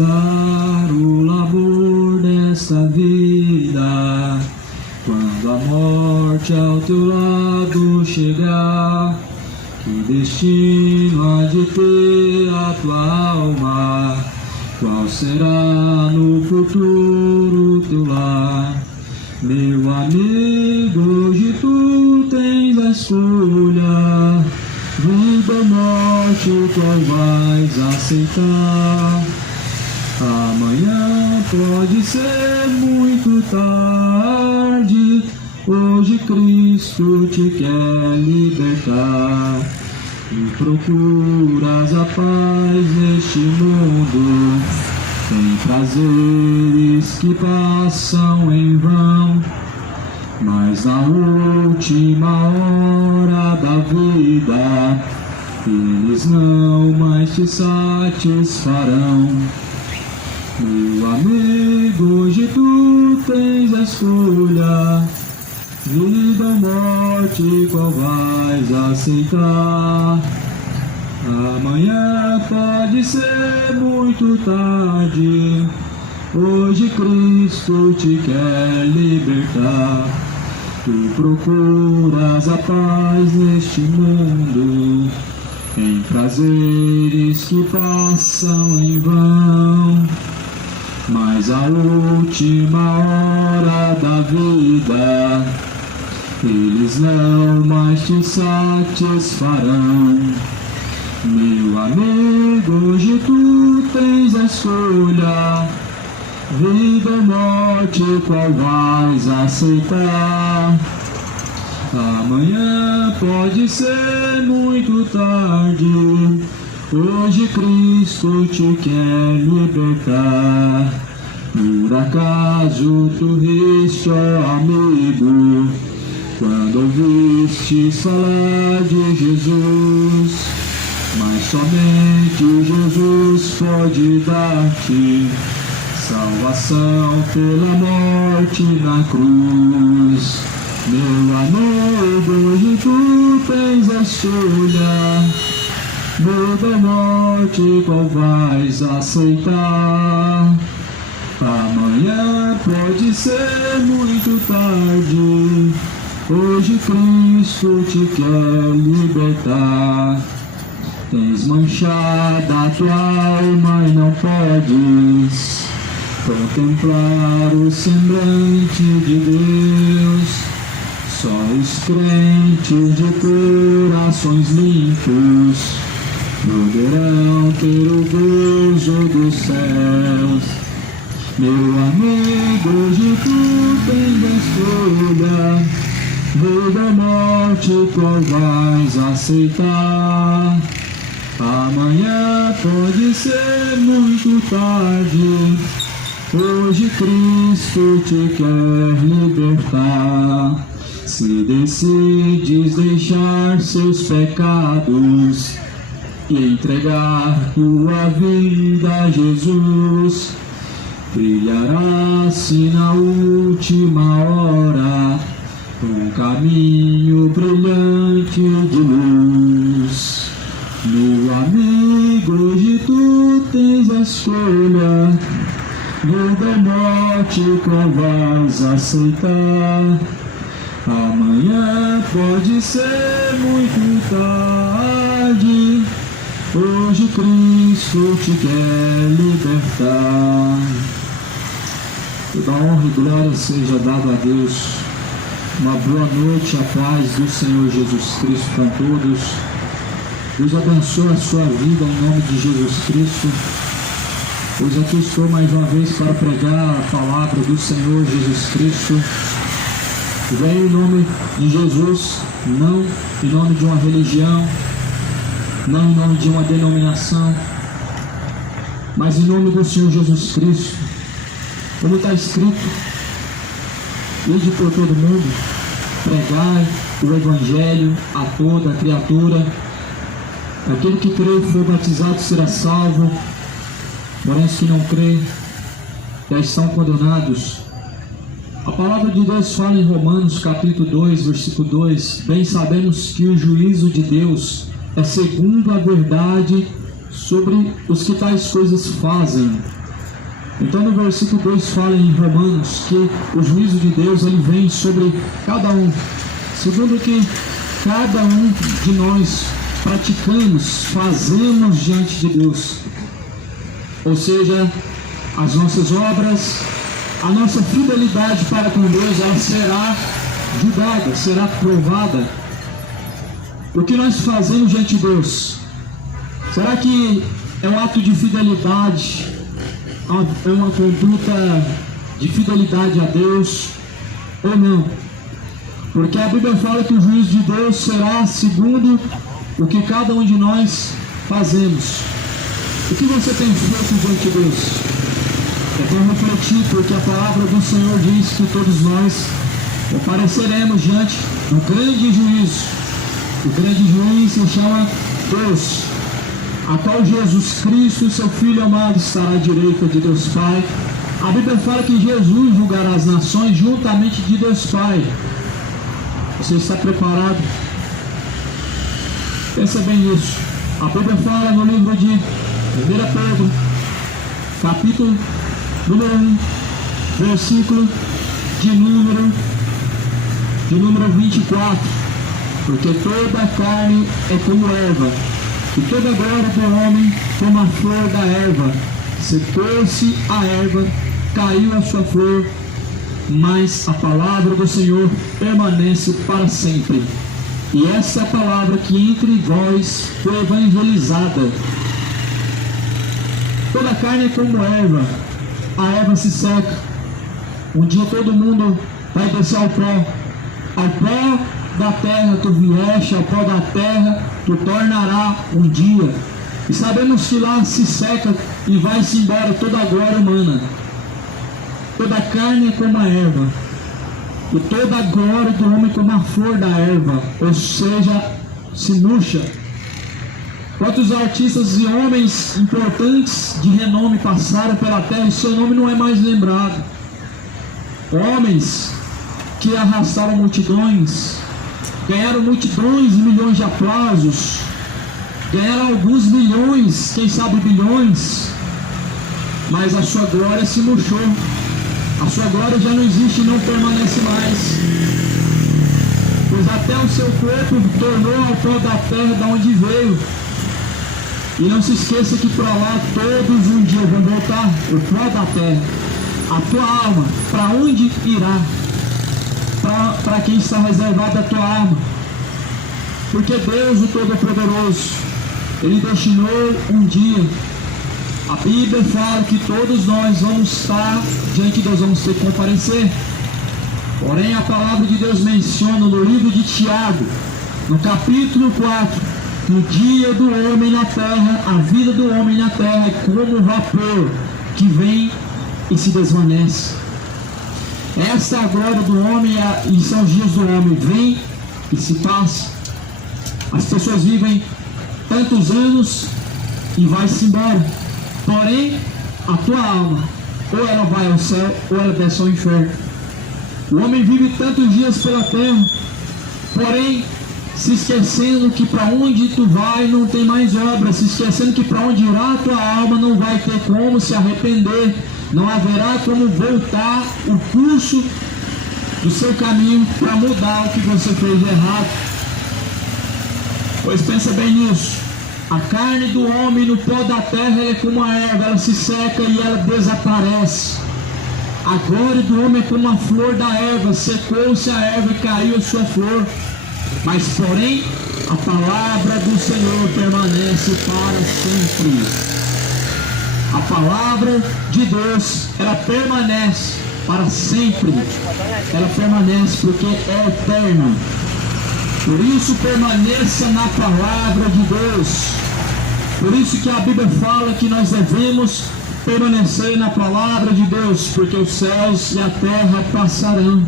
findar o labor desta vida, quando a morte ao teu lado chegar, que destino há de ter a tua alma? Qual será no futuro teu lar? Meu amigo, hoje tu tens a escolha, vida ou morte, qual vais aceitar? Amanhã pode ser muito tarde, hoje Cristo te quer libertar. E procuras a paz neste mundo, tem prazeres que passam em vão, mas na última hora da vida, eles não mais te satisfarão. Meu amigo, hoje tu tens a escolha, vida ou morte, qual vais aceitar? Amanhã pode ser muito tarde, hoje Cristo te quer libertar. Tu procuras a paz neste mundo, em prazeres que passam em vão, mas a última hora da vida, eles não mais te satisfarão. Meu amigo, hoje tu tens a escolha, vida ou morte, qual vais aceitar? Amanhã pode ser muito tarde, hoje Cristo te quer libertar. Por acaso tu riste, ó amigo, quando ouviste falar de Jesus? Mas somente Jesus pode dar-te salvação pela morte na cruz. Meu amigo, hoje tu tens a escolha, vida ou morte, qual vais aceitar? Amanhã pode ser muito tarde, hoje Cristo te quer libertar. Tens manchado a tua alma e não podes contemplar o semblante de Deus. Só os crentes de corações limpos poderão ter o gozo dos céus. Meu amigo, hoje tu tens a escolha, vida ou morte, qual vais aceitar? Amanhã pode ser muito tarde, hoje Cristo te quer libertar. Se decides deixar seus pecados e entregar tua vida a Jesus, brilhará-se na última hora um caminho brilhante de luz. Meu amigo, hoje tu tens a escolha, vida ou morte, qual vais aceitar? Amanhã pode ser muito tarde, hoje Cristo te quer libertar. Toda honra e glória seja dada a Deus. Uma boa noite, a paz do Senhor Jesus Cristo com todos. Deus abençoe a sua vida em nome de Jesus Cristo. Pois aqui estou mais uma vez para pregar a palavra do Senhor Jesus Cristo. Venho em nome de Jesus, não em nome de uma religião, não em nome de uma denominação, mas em nome do Senhor Jesus Cristo. Como está escrito, ide por todo mundo, pregai o Evangelho a toda criatura. Aquele que crê e for batizado será salvo, porém os que não crê já estão condenados. A palavra de Deus fala em Romanos capítulo 2, versículo 2: bem sabemos que o juízo de Deus é segundo a verdade sobre os que tais coisas fazem, Então no versículo 2 fala em Romanos que o juízo de Deus ele vem sobre cada um, segundo o que cada um de nós praticamos, fazemos diante de Deus. Ou seja, as nossas obras, a nossa fidelidade para com Deus, ela será julgada, será provada. O que nós fazemos diante de Deus, será que é um ato de fidelidade, é uma conduta de fidelidade a Deus ou não? Porque a Bíblia fala que o juízo de Deus será segundo o que cada um de nós fazemos. O que você tem feito diante de Deus? É bom refletir, porque a palavra do Senhor diz que todos nós compareceremos diante do grande juízo. O grande juiz se chama Deus, a qual Jesus Cristo, seu Filho amado, estará à direita de Deus Pai. A Bíblia fala que Jesus julgará as nações juntamente de Deus Pai. Você está preparado? Pensa bem nisso. A Bíblia fala no livro de 1 Pedro, capítulo número 1, versículo de número 24. Porque toda a carne é como erva, e toda glória do homem como a flor da erva. Secou-se a erva, caiu a sua flor, mas a palavra do Senhor permanece para sempre. E essa é a palavra que entre vós foi evangelizada. Toda a carne é como erva, a erva se seca. Um dia todo mundo vai descer ao pó da terra tu vieste, ao pó da terra tu tornará um dia. E sabemos que lá se seca e vai-se embora toda a glória humana. Toda a carne é como a erva, e toda a glória do homem como a flor da erva, ou seja, se murcha. Quantos artistas e homens importantes de renome passaram pela terra e seu nome não é mais lembrado? Homens que arrastaram multidões, ganharam multidões e milhões de aplausos, ganharam alguns milhões, quem sabe bilhões, mas a sua glória se murchou. A sua glória já não existe e não permanece mais, pois até o seu corpo tornou ao pó da terra da onde veio. E não se esqueça que para lá todos um dia vão voltar, o pó da terra. A tua alma, para onde irá? Para quem está reservada a tua alma? Porque Deus, o Todo-Poderoso, Ele destinou um dia. A Bíblia fala que todos nós vamos estar diante de Deus, vamos ter que comparecer. Porém, a palavra de Deus menciona no livro de Tiago, no capítulo 4, que o dia do homem na terra, a vida do homem na terra é como um vapor que vem e se desvanece. Essa é a glória do homem e são os dias do homem, vem e se passa. As pessoas vivem tantos anos e vai-se embora. Porém, a tua alma, ou ela vai ao céu, ou ela desce ao inferno. O homem vive tantos dias pela terra, porém, se esquecendo que para onde tu vai não tem mais obra, se esquecendo que para onde irá a tua alma não vai ter como se arrepender, não haverá como voltar o curso do seu caminho para mudar o que você fez de errado. Pois pensa bem nisso. A carne do homem no pó da terra é como a erva, ela se seca e ela desaparece. A glória do homem é como a flor da erva, secou-se a erva e caiu a sua flor. Mas porém, a palavra do Senhor permanece para sempre. A palavra de Deus, ela permanece para sempre. Ela permanece porque é eterna. Por isso permaneça na palavra de Deus. Por isso que a Bíblia fala que nós devemos permanecer na palavra de Deus, porque os céus e a terra passarão,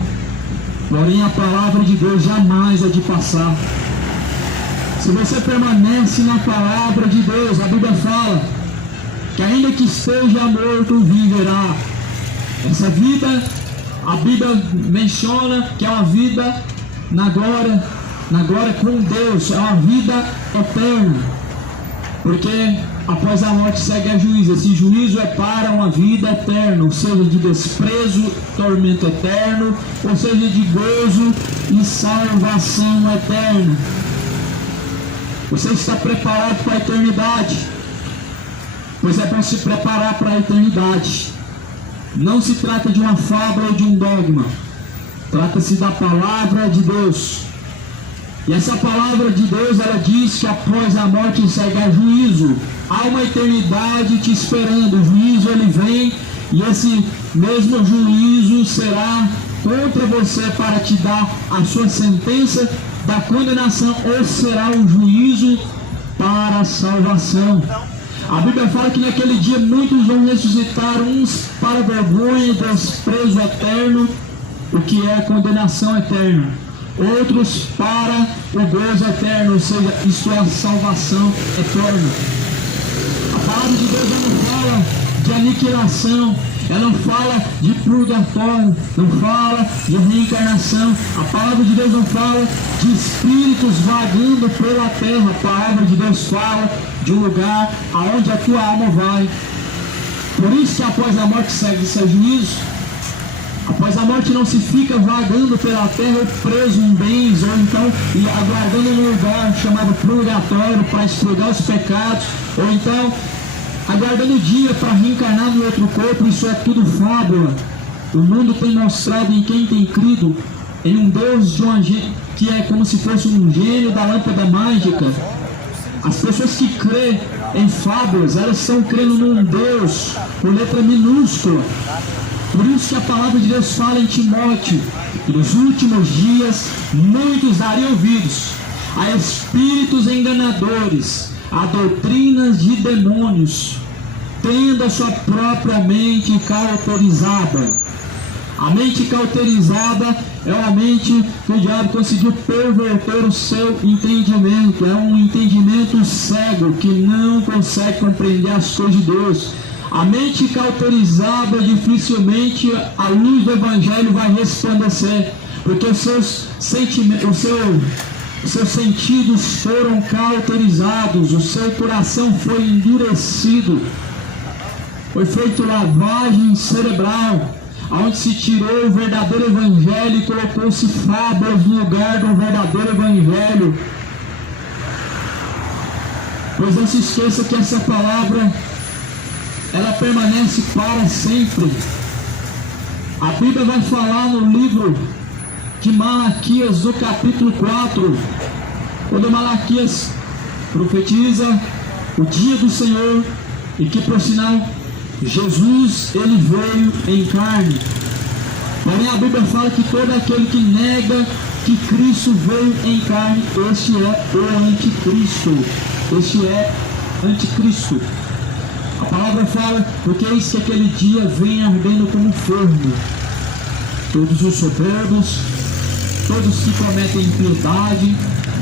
porém a palavra de Deus jamais é de passar. Se você permanece na palavra de Deus, a Bíblia fala que ainda que esteja morto, viverá. Essa vida, a Bíblia menciona que é uma vida na glória com Deus, é uma vida eterna. Porque após a morte segue a juízo. Esse juízo é para uma vida eterna, ou seja, de desprezo, tormento eterno, ou seja, de gozo e salvação eterna. Você está preparado para a eternidade? Pois é bom se preparar para a eternidade. Não se trata de uma fábula ou de um dogma. Trata-se da palavra de Deus. E essa palavra de Deus, ela diz que após a morte segue a juízo. Há uma eternidade te esperando. O juízo, ele vem, e esse mesmo juízo será contra você para te dar a sua sentença da condenação, ou será um juízo para a salvação. A Bíblia fala que naquele dia muitos vão ressuscitar, uns para a vergonha e desprezo eterno, o que é a condenação eterna, outros para o gozo eterno, ou seja, isso é a salvação eterna. A palavra de Deus não fala de aniquilação, ela não fala de purgatório, não fala de reencarnação. A palavra de Deus não fala de espíritos vagando pela terra. A palavra de Deus fala de um lugar aonde a tua alma vai. Por isso que após a morte segue seu juízo. Após a morte não se fica vagando pela terra ou preso em bens, ou então aguardando um lugar chamado purgatório para expurgar os pecados, ou então aguardando o dia para reencarnar no outro corpo. Isso é tudo fábula. O mundo tem mostrado em quem tem crido em um Deus que é como se fosse um gênio da lâmpada mágica. As pessoas que crêem em fábulas, elas estão crendo num Deus com letra minúscula. Por isso que a palavra de Deus fala em Timóteo que nos últimos dias muitos dariam ouvidos a espíritos enganadores, a doutrinas de demônios, tendo a sua própria mente cauterizada. A mente cauterizada é uma mente que o diabo conseguiu perverter o seu entendimento. É um entendimento cego que não consegue compreender as coisas de Deus. A mente cauterizada, dificilmente a luz do Evangelho vai resplandecer, porque os seus sentimentos, os seus sentidos foram cauterizados, o seu coração foi endurecido, foi feita lavagem cerebral, onde se tirou o verdadeiro Evangelho e colocou-se fábulas no lugar do verdadeiro Evangelho. Pois não se esqueça que essa palavra, ela permanece para sempre. A Bíblia vai falar no livro de Malaquias, do capítulo 4, quando Malaquias profetiza o dia do Senhor, e que, por sinal, Jesus, ele veio em carne. Porém, a Bíblia fala que todo aquele que nega que Cristo veio em carne, este é o anticristo. Este é anticristo. A palavra fala, porque eis que aquele dia vem ardendo como forno. Todos os soberbos, todos que cometem impiedade,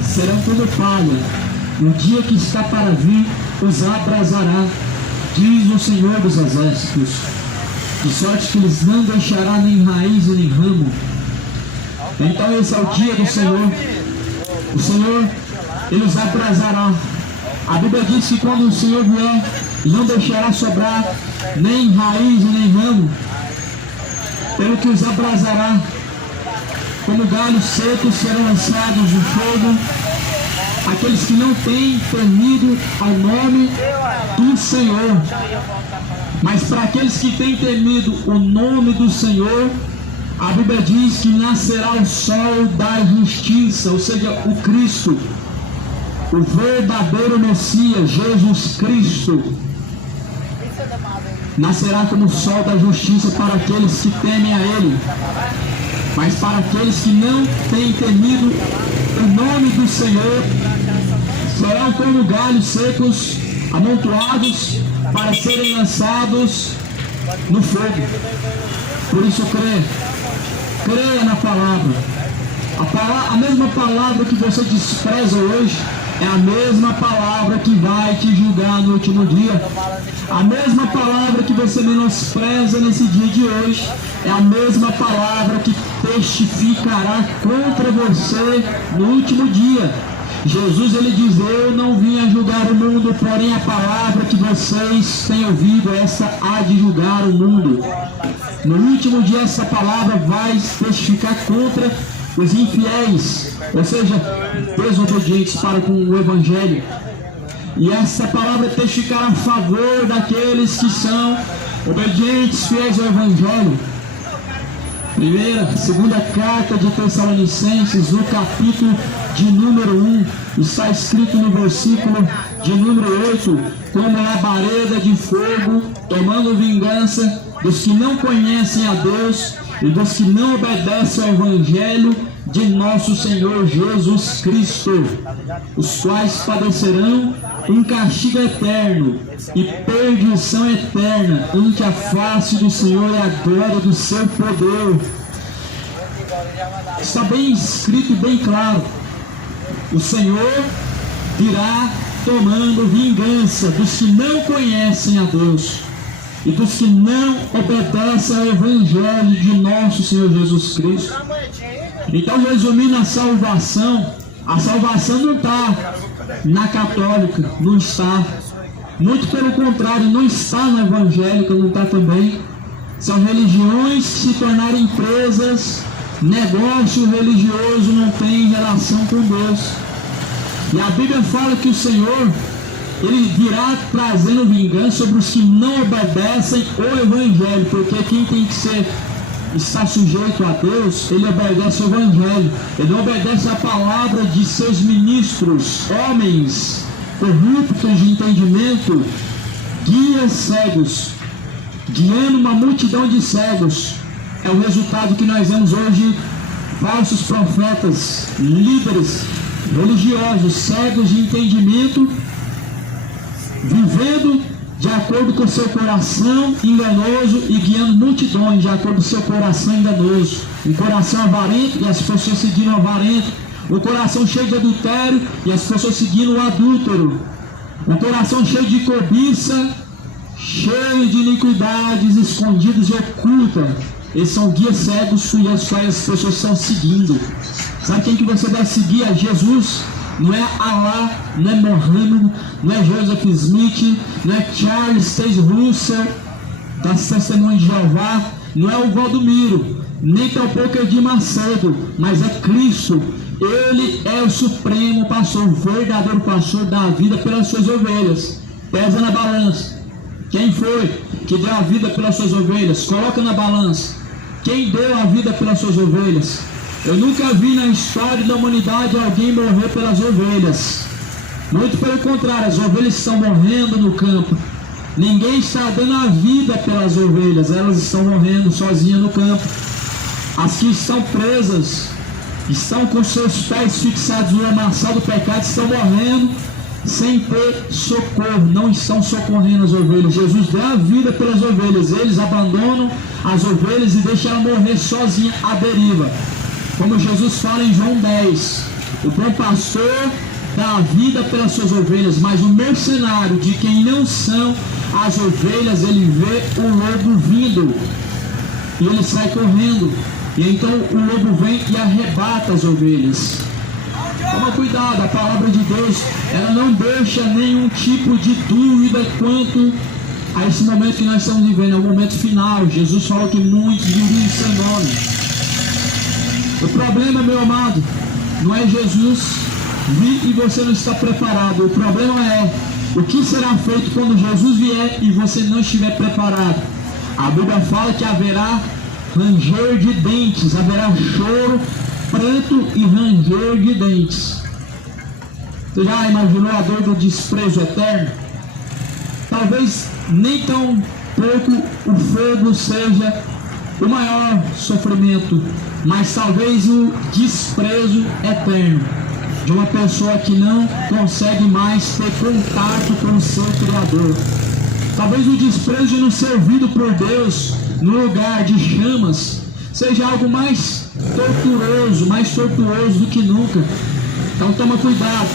serão como palha. O dia que está para vir os abrasará, diz o Senhor dos Exércitos, de sorte que eles não deixará nem raiz nem ramo. Então esse é o dia do Senhor. O Senhor, ele os abrasará. A Bíblia diz que quando o Senhor vier, não deixará sobrar nem raiz nem ramo, pelo que os abrasará. Como galhos secos serão lançados no fogo aqueles que não têm temido ao nome do Senhor. Mas para aqueles que têm temido o nome do Senhor, a Bíblia diz que nascerá o sol da justiça, ou seja, o Cristo, o verdadeiro Messias, Jesus Cristo, nascerá como o sol da justiça para aqueles que temem a Ele. Mas para aqueles que não têm temido o nome do Senhor, serão como galhos secos, amontoados, para serem lançados no fogo. Por isso creia na palavra. A mesma palavra que você despreza hoje é a mesma palavra que vai te julgar no último dia. A mesma palavra que você menospreza nesse dia de hoje é a mesma palavra que testificará contra você no último dia. Jesus ele diz: eu não vim a julgar o mundo, porém a palavra que vocês têm ouvido, essa há de julgar o mundo. No último dia essa palavra vai testificar contra os infiéis, ou seja, desobedientes para com o Evangelho. E essa palavra testificará a favor daqueles que são obedientes, fiéis ao Evangelho. Segunda carta de Tessalonicenses, no capítulo de número 1, está escrito no versículo de número 8: como labareda de fogo, tomando vingança dos que não conhecem a Deus e dos que não obedecem ao Evangelho de nosso Senhor Jesus Cristo, os quais padecerão um castigo eterno e perdição eterna ante a face do Senhor e a glória do seu poder. Está bem escrito e bem claro: o Senhor virá tomando vingança dos que não conhecem a Deus e dos que não obedecem ao Evangelho de nosso Senhor Jesus Cristo. Então, resumindo a salvação não está na católica, não está. Muito pelo contrário, não está na evangélica, não está também. São religiões que se tornaram empresas, negócio religioso não tem relação com Deus. E a Bíblia fala que o Senhor, ele virá trazendo vingança sobre os que não obedecem ao Evangelho, porque quem tem que está sujeito a Deus, ele obedece ao Evangelho, ele não obedece a palavra de seus ministros, homens corruptos de entendimento, guias cegos, guiando uma multidão de cegos. É o resultado que nós vemos hoje: falsos profetas, líderes religiosos, cegos de entendimento, vivendo de acordo com o seu coração enganoso e guiando multidões de acordo com o seu coração enganoso. Um coração avarento e as pessoas seguindo o avarento. Um coração cheio de adultério e as pessoas seguindo o adúltero. Um coração cheio de cobiça, cheio de iniquidades escondidas e ocultas. Esses são guias cegos e as quais as pessoas estão seguindo. Sabe quem que você deve seguir? É Jesus. Não é Allah, não é Mohammed, não é Joseph Smith, não é Charles Taze Russell, das Testemunhas de Jeová, não é o Valdomiro, nem tampouco é de Macedo, mas é Cristo. Ele é o supremo pastor, o verdadeiro pastor da vida pelas suas ovelhas. Pesa na balança. Quem foi que deu a vida pelas suas ovelhas? Coloca na balança. Quem deu a vida pelas suas ovelhas? Eu nunca vi na história da humanidade alguém morrer pelas ovelhas. Muito pelo contrário, as ovelhas estão morrendo no campo. Ninguém está dando a vida pelas ovelhas, elas estão morrendo sozinhas no campo. As que estão presas, estão com seus pés fixados no lamaçal do pecado, estão morrendo sem ter socorro, não estão socorrendo as ovelhas. Jesus dá a vida pelas ovelhas, eles abandonam as ovelhas e deixam ela morrer sozinha à deriva. Como Jesus fala em João 10, o bom pastor dá a vida pelas suas ovelhas, mas o mercenário, de quem não são as ovelhas, ele vê o lobo vindo e ele sai correndo, e então o lobo vem e arrebata as ovelhas. Toma cuidado, a palavra de Deus, ela não deixa nenhum tipo de dúvida quanto a esse momento que nós estamos vivendo, é o momento final. Jesus falou que muitos viriam em seu nome. O problema, meu amado, não é Jesus vir e você não está preparado. O problema é o que será feito quando Jesus vier e você não estiver preparado. A Bíblia fala que haverá ranger de dentes, haverá choro, pranto e ranger de dentes. Você já imaginou a dor do desprezo eterno? Talvez nem tão pouco o fogo seja o maior sofrimento, mas talvez o desprezo eterno de uma pessoa que não consegue mais ter contato com o seu Criador. Talvez o desprezo de não ser ouvido por Deus no lugar de chamas seja algo mais tortuoso do que nunca. Então toma cuidado.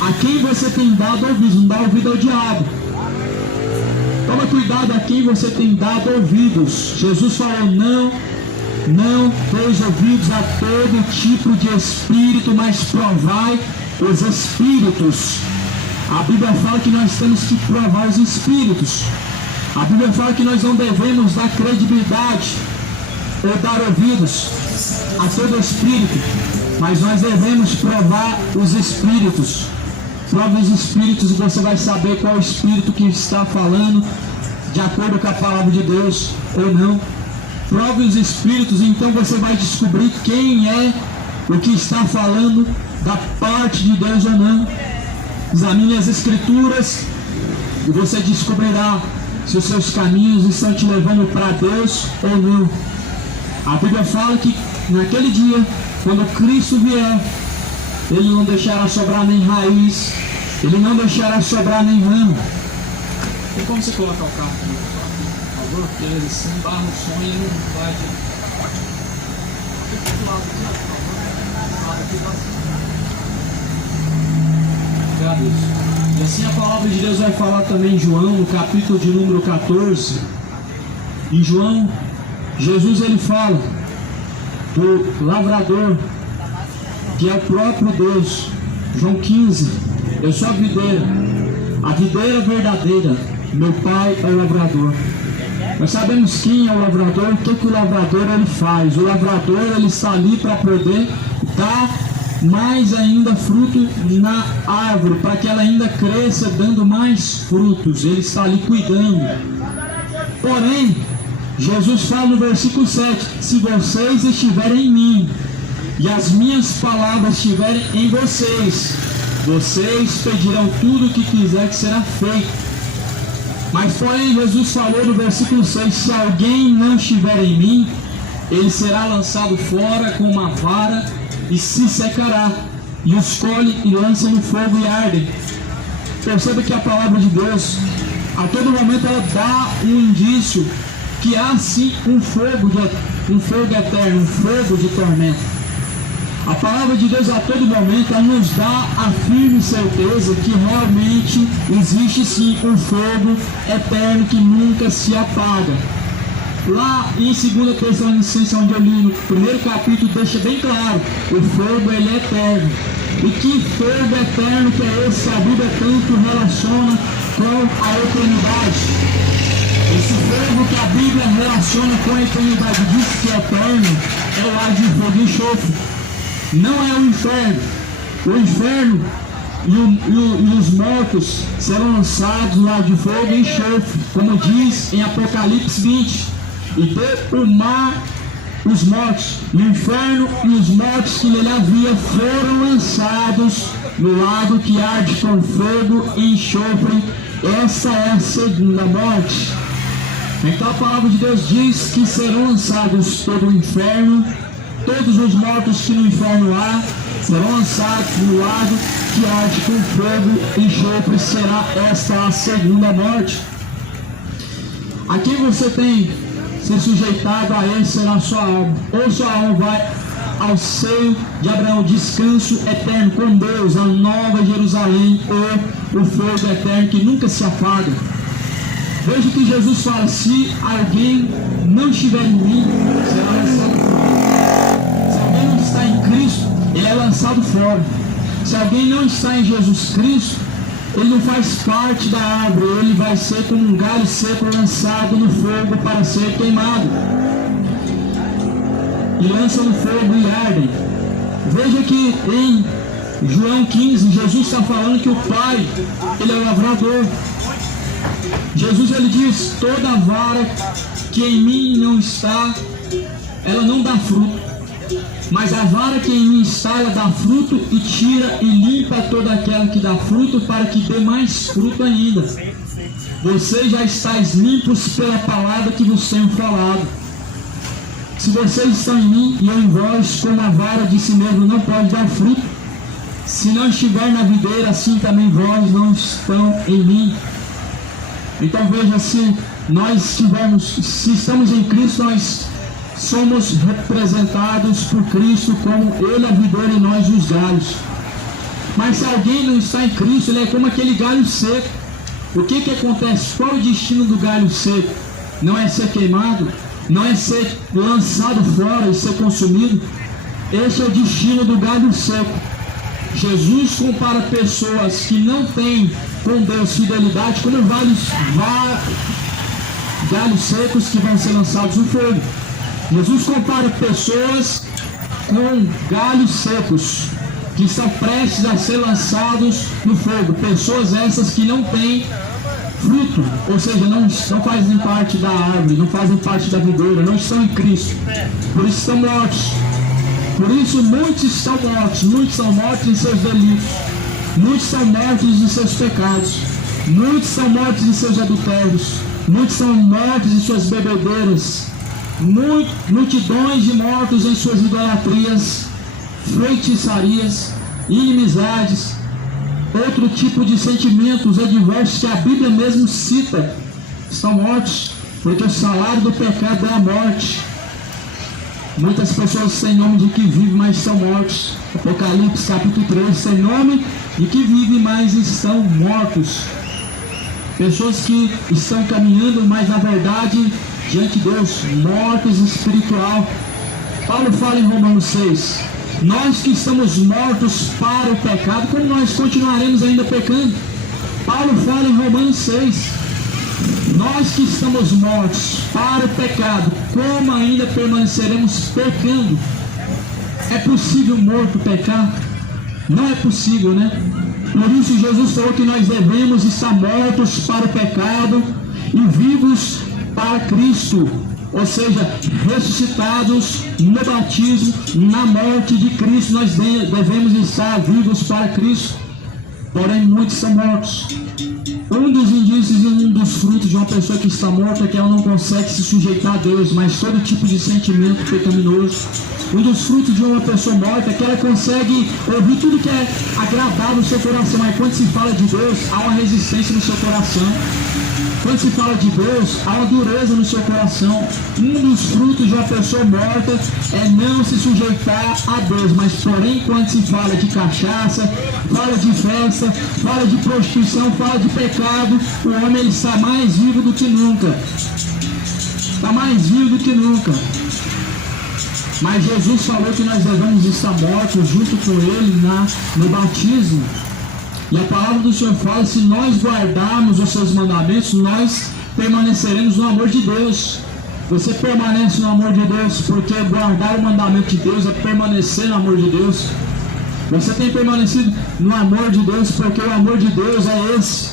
A quem você tem dado ouvidos, não dá ouvido ao diabo. Toma cuidado a quem você tem dado ouvidos. Jesus falou: não deis ouvidos a todo tipo de espírito, mas provai os espíritos. A Bíblia fala que nós temos que provar os espíritos. A Bíblia fala que nós não devemos dar credibilidade ou dar ouvidos a todo espírito, mas nós devemos provar os espíritos. Prove os espíritos e você vai saber qual espírito que está falando de acordo com a palavra de Deus ou não. Prove os espíritos, então você vai descobrir quem é o que está falando da parte de Deus ou não. Examine as escrituras e você descobrirá se os seus caminhos estão te levando para Deus ou não. A Bíblia fala que naquele dia, quando Cristo vier, Ele não deixará sobrar nem raiz, Ele não deixará sobrar nem ramo. Tem como você colocar o carro aqui, por favor? Porque ele se embarra no som e ele não vai de... Aqui do lado aqui, por favor. Agradeço. E assim a palavra de Deus vai falar também em João, no capítulo de número 14. Em João, Jesus ele fala do lavrador, que é o próprio Deus. João 15, eu sou a videira verdadeira, meu pai é o lavrador. Nós sabemos quem é o lavrador, o que o lavrador ele faz. O lavrador ele está ali para poder dar mais ainda fruto na árvore, para que ela ainda cresça dando mais frutos. Ele está ali cuidando. Porém, Jesus fala no versículo 7, se vocês estiverem em mim e as minhas palavras estiverem em vocês, vocês pedirão tudo o que quiser que será feito. Mas porém Jesus falou no versículo 6, se alguém não estiver em mim, ele será lançado fora com uma vara e se secará, e os colhe e lança no fogo e ardem. Perceba que a palavra de Deus, a todo momento ela dá um indício que há sim um fogo eterno, um fogo de tormento. A palavra de Deus a todo momento ela nos dá a firme certeza que realmente existe sim um fogo eterno que nunca se apaga. Lá em 2 Tessalonicenses, onde eu li no primeiro capítulo, deixa bem claro, o fogo ele é eterno. E que fogo eterno que é esse? A Bíblia tanto relaciona com a eternidade. Esse fogo que a Bíblia relaciona com a eternidade, diz que é eterno, é o lago de fogo e enxofre. Não é o inferno. O inferno e os mortos serão lançados no lago de fogo e enxofre, como diz em Apocalipse 20. E deu o mar, os mortos, e o inferno e os mortos que nele havia foram lançados no lago que arde com fogo e enxofre. Essa é a segunda morte. Então a palavra de Deus diz que serão lançados todo o inferno, todos os mortos que no inferno há, serão lançados no lago que arde com fogo e enxofre. Será esta a segunda morte. A quem você tem se sujeitado, a ele será a sua alma, ou sua alma vai ao seio de Abraão, descanso eterno com Deus, a nova Jerusalém, ou o fogo eterno que nunca se apaga. Veja que Jesus fala, se alguém não estiver em mim, será lançado fora. Se alguém não está em Cristo, ele é lançado fora. Se alguém não está em Jesus Cristo, ele não faz parte da árvore, ele vai ser como um galho seco lançado no fogo para ser queimado. E lança no fogo e ardem. Veja que em João 15, Jesus está falando que o Pai, ele é o lavrador. Jesus ele diz, toda vara que em mim não está, ela não dá fruto. Mas a vara que em mim está, ela dá fruto e tira e limpa toda aquela que dá fruto, para que dê mais fruto ainda. Vocês já estáis limpos pela palavra que vos tenho falado. Se vocês estão em mim e eu em vós, como a vara de si mesmo não pode dar fruto, se não estiver na videira, assim também vós não estão em mim. Então veja, se estamos em Cristo, nós somos representados por Cristo como Ele a videira e nós os galhos. Mas se alguém não está em Cristo, ele é como aquele galho seco. O que acontece? Qual o destino do galho seco? Não é ser queimado? Não é ser lançado fora e ser consumido? Esse é o destino do galho seco. Jesus compara pessoas que não têm com Deus fidelidade como galhos secos que vão ser lançados no fogo. Jesus compara pessoas com galhos secos que estão prestes a ser lançados no fogo. Pessoas essas que não têm fruto, ou seja, não fazem parte da árvore, não fazem parte da videira, não estão em Cristo. Por isso estão mortos. Por isso muitos estão mortos. Muitos são mortos em seus delitos. Muitos são mortos em seus pecados. Muitos são mortos em seus adultérios. Muitos são mortos em suas bebedeiras. Multidões de mortos em suas idolatrias, feitiçarias, inimizades, outro tipo de sentimentos adversos que a Bíblia mesmo cita. Estão mortos, porque o salário do pecado é a morte. Muitas pessoas têm nome de que vivem, mas estão mortos. Apocalipse capítulo 3 tem nome de que vivem, mas estão mortos. Pessoas que estão caminhando, mas na verdade, diante de Deus, mortos espiritual. Paulo fala em Romanos 6, nós que estamos mortos para o pecado, como nós continuaremos ainda pecando? Paulo fala em Romanos 6, nós que estamos mortos para o pecado, como ainda permaneceremos pecando? É possível morto pecar? Não é possível, né? Por isso Jesus falou que nós devemos estar mortos para o pecado e vivos para Cristo, ou seja, ressuscitados no batismo, na morte de Cristo. Nós devemos estar vivos para Cristo, porém muitos são mortos. Um dos indícios e um dos frutos de uma pessoa que está morta é que ela não consegue se sujeitar a Deus, mas todo tipo de sentimento pecaminoso. Um dos frutos de uma pessoa morta é que ela consegue ouvir tudo que é agradável no seu coração, mas quando se fala de Deus, há uma resistência no seu coração. Quando se fala de Deus, há uma dureza no seu coração. Um dos frutos de uma pessoa morta é não se sujeitar a Deus. Mas porém, quando se fala de cachaça, fala de festa, fala de prostituição, fala de pecado, o homem ele está mais vivo do que nunca. Está mais vivo do que nunca. Mas Jesus falou que nós devemos estar mortos junto com Ele no batismo. E a palavra do Senhor fala, se nós guardarmos os seus mandamentos, nós permaneceremos no amor de Deus. Você permanece no amor de Deus, porque guardar o mandamento de Deus é permanecer no amor de Deus. Você tem permanecido no amor de Deus, porque o amor de Deus é esse.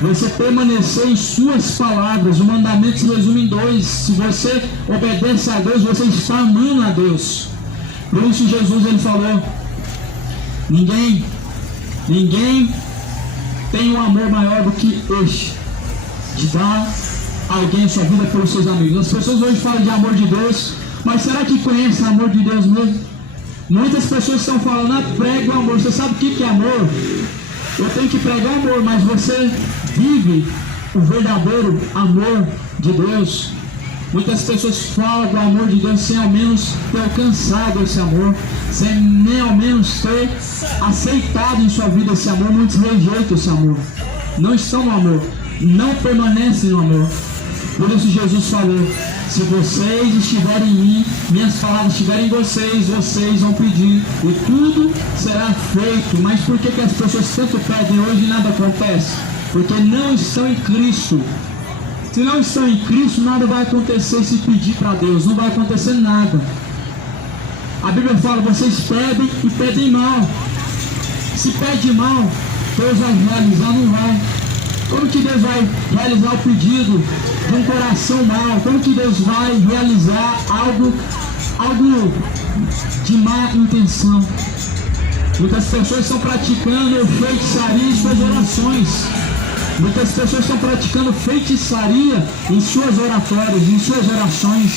Você permanecer em suas palavras. O mandamento se resume em dois. Se você obedece a Deus, você está amando a Deus. Por isso Jesus ele falou, ninguém tem um amor maior do que este, de dar alguém a sua vida pelos seus amigos. As pessoas hoje falam de amor de Deus, mas será que conhecem o amor de Deus mesmo? Muitas pessoas estão falando, prega o amor. Você sabe o que é amor? Eu tenho que pregar amor, mas você vive o verdadeiro amor de Deus? Muitas pessoas falam do amor de Deus sem ao menos ter alcançado esse amor, sem nem ao menos ter aceitado em sua vida esse amor. Muitos rejeitam esse amor, não estão no amor, não permanecem no amor. Por isso Jesus falou, se vocês estiverem em mim, minhas palavras estiverem em vocês, vocês vão pedir e tudo será feito. Mas por que as pessoas tanto pedem hoje e nada acontece? Porque não estão em Cristo. Se não estão em Cristo, nada vai acontecer. Se pedir para Deus, não vai acontecer nada. A Bíblia fala, vocês pedem e pedem mal. Se pede mal, Deus vai realizar, não vai. Como que Deus vai realizar o pedido de um coração mau? Como que Deus vai realizar algo de má intenção? Muitas pessoas estão praticando feitiçaria em suas orações. Muitas pessoas estão praticando feitiçaria em suas oratórias, em suas orações.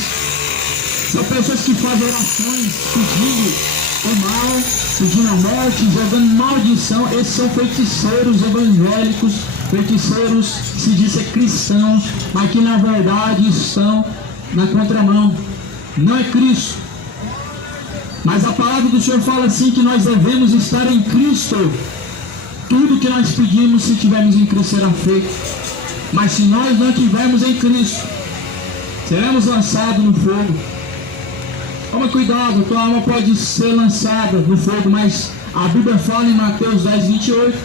São pessoas que fazem orações pedindo o mal, pedindo a morte, jogando maldição. Esses são feiticeiros evangélicos, feiticeiros que se dizem cristãos, mas que na verdade estão na contramão. Não é Cristo. Mas a palavra do Senhor fala assim que nós devemos estar em Cristo. Tudo que nós pedimos, se tivermos em Cristo, será feito. Mas se nós não tivermos em Cristo, seremos lançados no fogo. Toma cuidado, tua alma pode ser lançada no fogo, mas A Bíblia fala em Mateus 10, 28,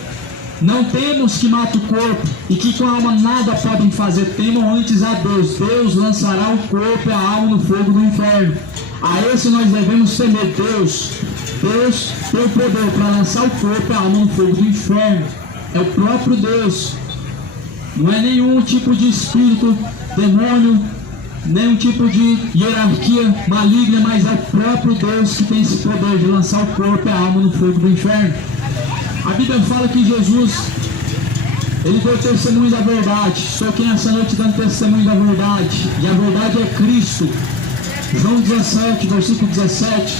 não temos que mata o corpo e que com a alma nada podem fazer, temam antes a Deus. Deus lançará o corpo e a alma no fogo do inferno. A esse nós devemos temer. Deus tem o poder para lançar o corpo e a alma no fogo do inferno. É o próprio Deus. Não é nenhum tipo de espírito, demônio, nenhum tipo de hierarquia maligna, mas é o próprio Deus que tem esse poder de lançar o corpo e a alma no fogo do inferno. A Bíblia fala que Jesus, ele deu testemunho da verdade. Sou aqui nessa noite dando testemunho da verdade. E a verdade é Cristo. João 17, versículo 17.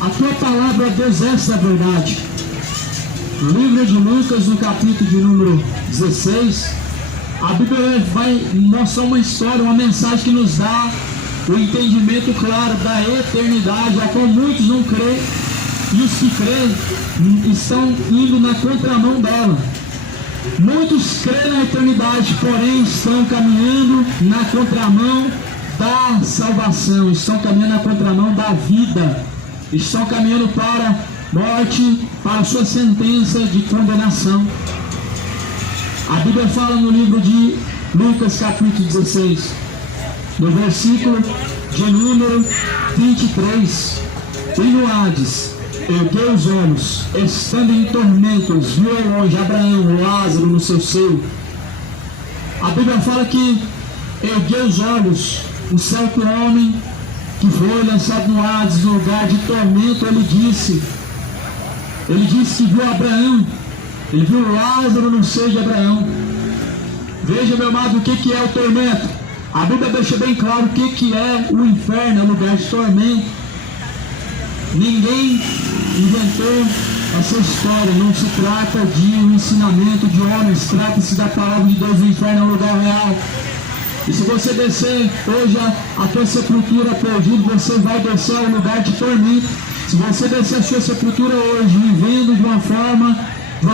A tua palavra, Deus, essa é a verdade. No livro de Lucas, no capítulo de número 16, a Bíblia vai mostrar uma história, uma mensagem que nos dá o entendimento claro da eternidade, a qual muitos não creem, e os que creem estão indo na contramão dela. Muitos creem na eternidade, porém estão caminhando na contramão da salvação, estão caminhando na contramão da vida, estão caminhando para a morte, para a sua sentença de condenação. A Bíblia fala no livro de Lucas, capítulo 16, no versículo de número 23, e no Hades ergueu os olhos, estando em tormentos, viu ao longe Abraão, Lázaro no seu seio. A Bíblia fala que ergueu os olhos, o certo homem que foi lançado no Hades, no lugar de tormento, ele disse que viu Abraão, ele viu Lázaro no seio de Abraão. Veja, meu amado, o que é o tormento. A Bíblia deixa bem claro o que é o inferno, é um lugar de tormento. Ninguém inventou essa história, não se trata de um ensinamento de homens, trata-se da palavra de Deus. O inferno é um lugar real. E se você descer hoje a tua sepultura perdido, você vai descer ao lugar de tormento. Se você descer a sua sepultura hoje, vivendo de uma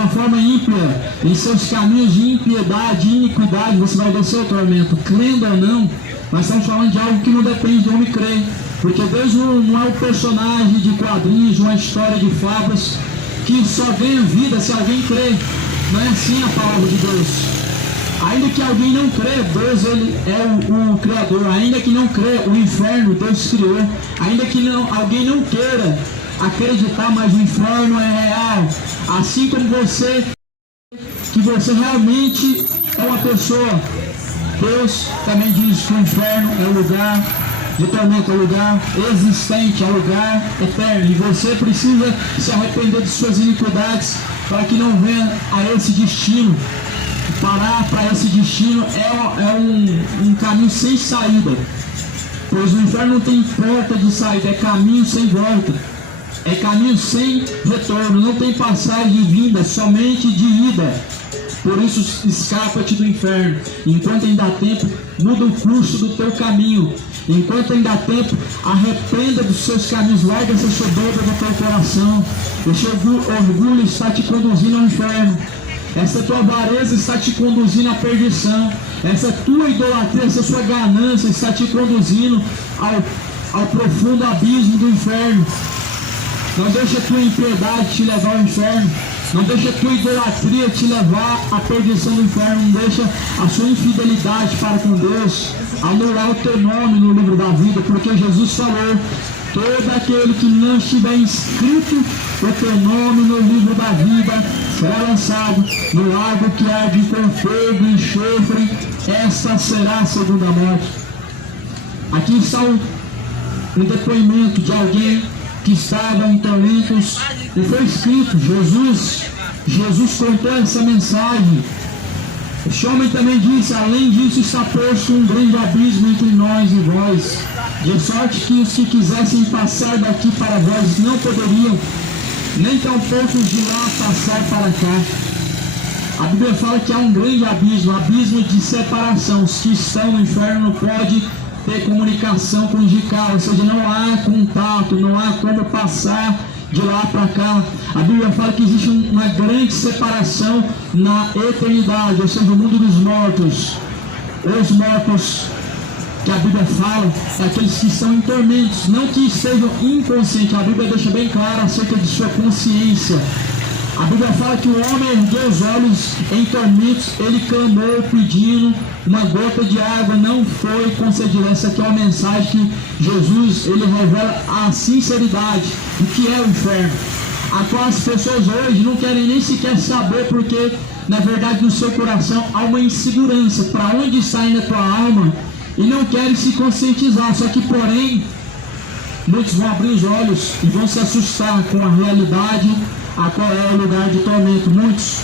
forma ímpia, em seus caminhos de impiedade, de iniquidade, você vai descer ao tormento, crendo ou não. Nós estamos falando de algo que não depende do homem crer, porque Deus não é um personagem de quadrinhos, uma história de fábulas que só ganha vida se alguém crer. Não é assim a palavra de Deus. Ainda que alguém não crê, Deus ele é o Criador. Ainda que não crê, o inferno Deus criou. Ainda que alguém não queira acreditar, mas o inferno é real. Assim como você, que você realmente é uma pessoa, Deus também diz que o inferno é um lugar de tormento, é um lugar existente, é um lugar eterno. E você precisa se arrepender de suas iniquidades para que não venha a esse destino. Parar para esse destino é um caminho sem saída, pois o inferno não tem porta de saída, é caminho sem volta, é caminho sem retorno, não tem passagem de vinda, somente de ida. Por isso escapa-te do inferno. Enquanto ainda há tempo, muda o curso do teu caminho. Enquanto ainda há tempo, arrependa dos seus caminhos, larga essa soberba do teu coração. Esse orgulho está te conduzindo ao inferno. Essa tua avareza está te conduzindo à perdição. Essa tua idolatria, essa sua ganância está te conduzindo ao profundo abismo do inferno. Não deixe a tua impiedade te levar ao inferno. Não deixe a tua idolatria te levar à perdição do inferno. Não deixe a sua infidelidade para com Deus anular o teu nome no livro da vida, porque Jesus falou: todo aquele que não estiver inscrito o teu nome no livro da vida será lançado no lago que arde com fogo e enxofre. Essa será a segunda morte. Aqui está um depoimento de alguém que estava em tormentos e foi escrito. Jesus contou essa mensagem. Este homem também disse: além disso está posto um grande abismo entre nós e vós, de sorte que os que quisessem passar daqui para vós não poderiam, nem tampouco os de lá passar para cá. A Bíblia fala que há um grande abismo, abismo de separação. Os que estão no inferno não podem ter comunicação conjugal, ou seja, não há contato, não há como passar de lá para cá. A Bíblia fala que existe uma grande separação na eternidade, ou seja, o mundo dos mortos. Os mortos que a Bíblia fala é aqueles que estão em tormentos, não que estejam inconscientes. A Bíblia deixa bem claro acerca de sua consciência. A Bíblia fala que o homem ergueu os olhos em tormentos, ele clamou pedindo uma gota de água, não foi concedida. Essa aqui é uma mensagem que Jesus ele revela a sinceridade do que é o inferno, a qual as pessoas hoje não querem nem sequer saber, porque na verdade no seu coração há uma insegurança para onde está indo a tua alma e não querem se conscientizar. Só que porém muitos vão abrir os olhos e vão se assustar com a realidade a qual é o lugar de tormento. Muitos,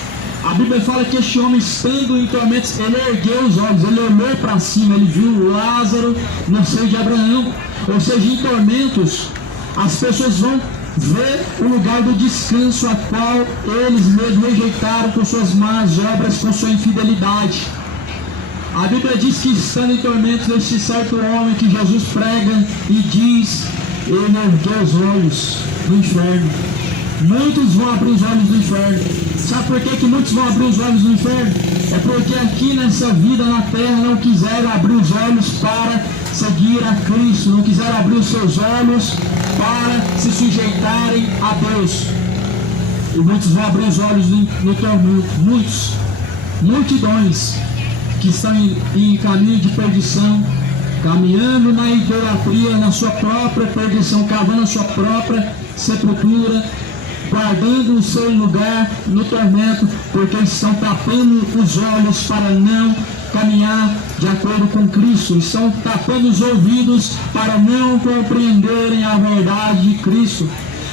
a Bíblia fala que este homem, estando em tormentos, ele ergueu os olhos, ele olhou para cima, ele viu Lázaro no seio de Abraão. Ou seja, em tormentos as pessoas vão ver o lugar do descanso a qual eles mesmos rejeitaram com suas más obras, com sua infidelidade. A Bíblia diz que estando em tormentos, este certo homem que Jesus prega e diz, ele ergueu os olhos do inferno. Muitos vão abrir os olhos do inferno. Sabe por que muitos vão abrir os olhos do inferno? É porque aqui nessa vida na terra não quiseram abrir os olhos para seguir a Cristo, não quiseram abrir os seus olhos para se sujeitarem a Deus. E muitos vão abrir os olhos no tormento. Multidões que estão em caminho de perdição, caminhando na idolatria, na sua própria perdição, cavando a sua própria sepultura, guardando o seu lugar no tormento, porque estão tapando os olhos para não caminhar de acordo com Cristo, estão tapando os ouvidos para não compreenderem a verdade de Cristo,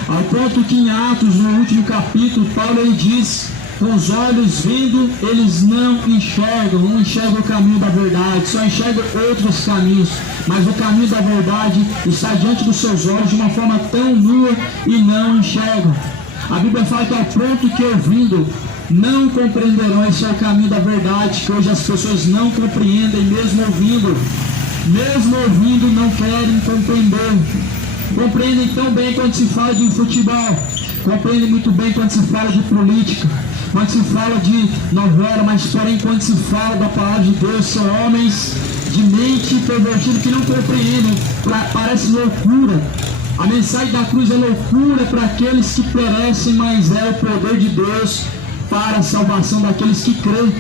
ao ponto que em Atos, no último capítulo, Paulo ele diz, com os olhos vendo, eles não enxergam o caminho da verdade, só enxergam outros caminhos, mas o caminho da verdade está diante dos seus olhos de uma forma tão nua e não enxergam. A Bíblia fala que ao ponto que ouvindo não compreenderão. Esse é o caminho da verdade, que hoje as pessoas não compreendem, mesmo ouvindo não querem compreender. Compreendem tão bem quando se fala de futebol, compreendem muito bem quando se fala de política, quando se fala de novela, mas porém quando se fala da palavra de Deus, são homens de mente pervertida que não compreendem, parece loucura. A mensagem da cruz é loucura para aqueles que perecem, mas é o poder de Deus para a salvação daqueles que creem.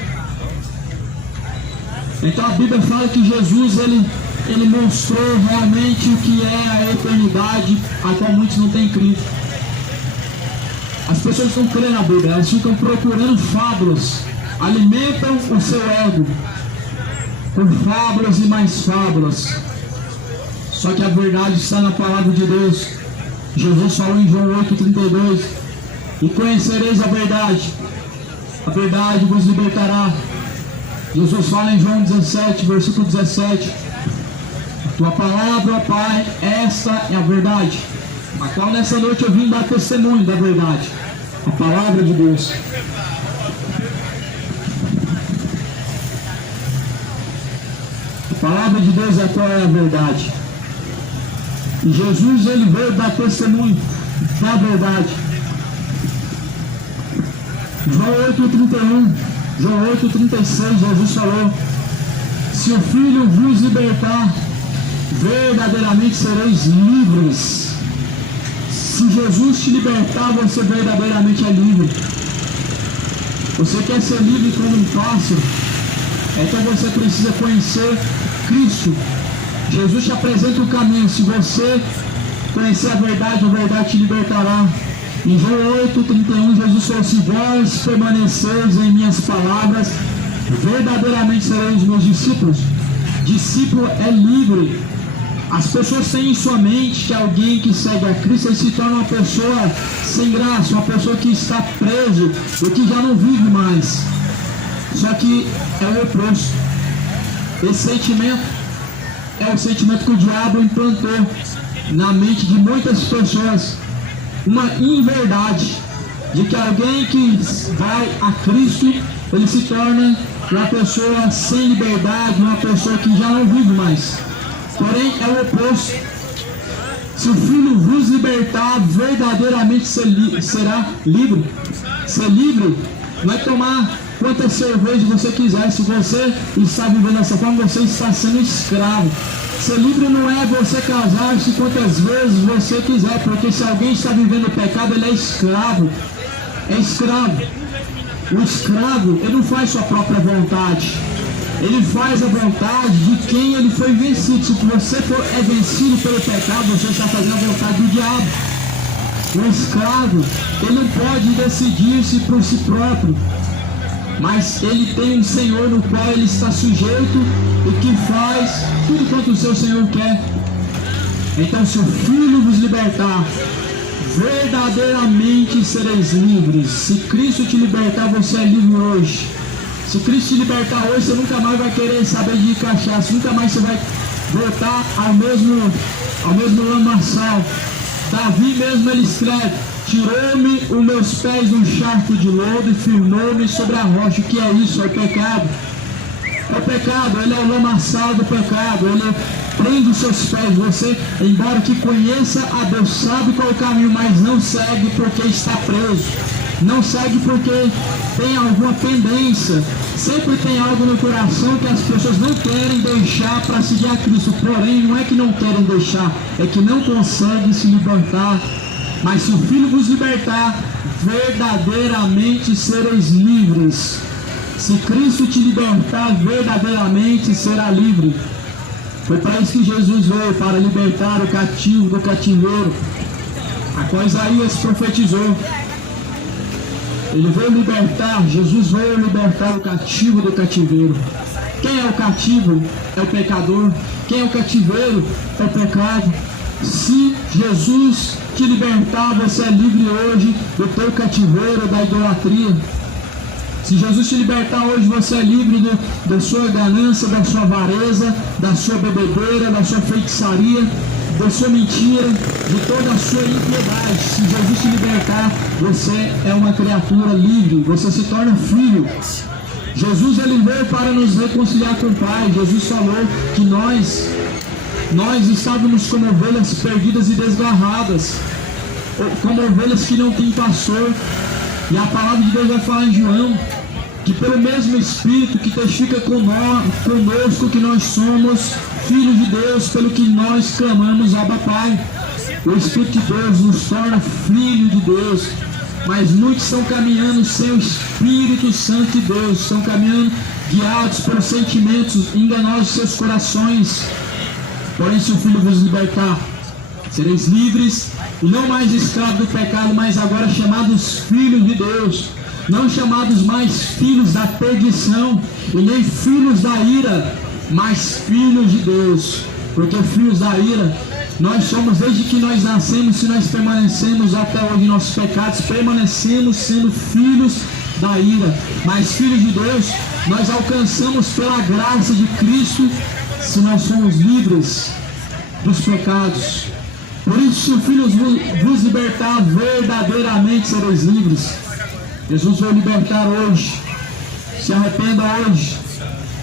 Então a Bíblia fala que Jesus ele mostrou realmente o que é a eternidade, a qual muitos não têm crido. As pessoas não creem na Bíblia, elas ficam procurando fábulas, alimentam o seu ego com fábulas e mais fábulas. Só que a verdade está na palavra de Deus. Jesus falou em João 8,32: e conhecereis a verdade vos libertará. Jesus fala em João 17, versículo 17: tua palavra, ó Pai, essa é a verdade, a qual nessa noite eu vim dar testemunho da verdade, a palavra de Deus. A palavra de Deus é qual é a verdade. E Jesus ele veio dar testemunho da verdade. João 8,31, João 8,36, Jesus falou: se o Filho vos libertar, verdadeiramente sereis livres. Se Jesus te libertar, você verdadeiramente é livre. Você quer ser livre como um pássaro? Então você precisa conhecer Cristo. Jesus te apresenta o caminho. Se você conhecer a verdade te libertará. Em João 8,31, Jesus falou: se vós permaneceis em minhas palavras, verdadeiramente sereis meus discípulos. Discípulo é livre. As pessoas têm em sua mente que alguém que segue a Cristo ele se torna uma pessoa sem graça, uma pessoa que está preso e que já não vive mais. Só que é o oposto. Esse sentimento é o sentimento que o diabo implantou na mente de muitas pessoas. Uma inverdade de que alguém que vai a Cristo, ele se torna uma pessoa sem liberdade, uma pessoa que já não vive mais. Porém, é o oposto. Se o Filho vos libertar, verdadeiramente será livre. Ser livre não é tomar quantas cervejas você quiser. Se você está vivendo dessa forma, você está sendo escravo. Ser livre não é você casar-se quantas vezes você quiser, porque se alguém está vivendo o pecado, ele é escravo. É escravo. O escravo, ele não faz sua própria vontade. Ele faz a vontade de quem ele foi vencido. Se você é vencido pelo pecado, você está fazendo a vontade do diabo. O escravo, ele não pode decidir-se por si próprio, mas ele tem um Senhor no qual ele está sujeito e que faz tudo quanto o seu Senhor quer. Então, se o Filho vos libertar, verdadeiramente sereis livres. Se Cristo te libertar, você é livre hoje. Se Cristo te libertar hoje, você nunca mais vai querer saber de cachaça, nunca mais você vai voltar ao mesmo lamaçal. Davi mesmo, ele escreve: tirou-me os meus pés de um charco de lodo e firmou-me sobre a rocha. O que é isso? É o pecado. É o pecado, ele é o lamaçal do pecado, ele prende os seus pés. Você, embora que conheça a Deus, sabe qual é o caminho, mas não segue porque está preso. Não segue porque tem alguma pendência. Sempre tem algo no coração que as pessoas não querem deixar para seguir a Cristo. Porém, não é que não querem deixar, é que não conseguem se libertar. Mas se o Filho vos libertar, verdadeiramente sereis livres. Se Cristo te libertar, verdadeiramente será livre. Foi para isso que Jesus veio, para libertar o cativo do cativeiro, a qual Isaías profetizou. Ele veio libertar, Jesus veio libertar o cativo do cativeiro. Quem é o cativo? É o pecador. Quem é o cativeiro? É o pecado. Se Jesus te libertar, você é livre hoje do teu cativeiro, da idolatria. Se Jesus te libertar hoje, você é livre da sua ganância, da sua avareza, da sua bebedeira, da sua feitiçaria, da sua mentira, de toda a sua impiedade. Se Jesus te libertar, você é uma criatura livre, você se torna filho. Jesus, ele veio para nos reconciliar com o Pai. Jesus falou que nós estávamos como ovelhas perdidas e desgarradas, como ovelhas que não têm pastor. E a palavra de Deus vai falar em João que pelo mesmo Espírito que testifica conosco que nós somos filhos de Deus, pelo que nós clamamos Abba Pai. O Espírito de Deus nos torna filho de Deus. Mas muitos estão caminhando sem o Espírito Santo de Deus, estão caminhando guiados pelos sentimentos enganosos de seus corações. Porém, se o Filho vos libertar, sereis livres, e não mais escravos do pecado, mas agora chamados filhos de Deus. Não chamados mais filhos da perdição, e nem filhos da ira, mas filhos de Deus. Porque filhos da ira, nós somos desde que nós nascemos. Se nós permanecemos até hoje em nossos pecados, permanecemos sendo filhos da ira. Mas filhos de Deus, nós alcançamos pela graça de Cristo, se nós somos livres dos pecados. Por isso, se o Filho vos libertar, verdadeiramente sereis livres. Jesus vai libertar hoje. Se arrependa hoje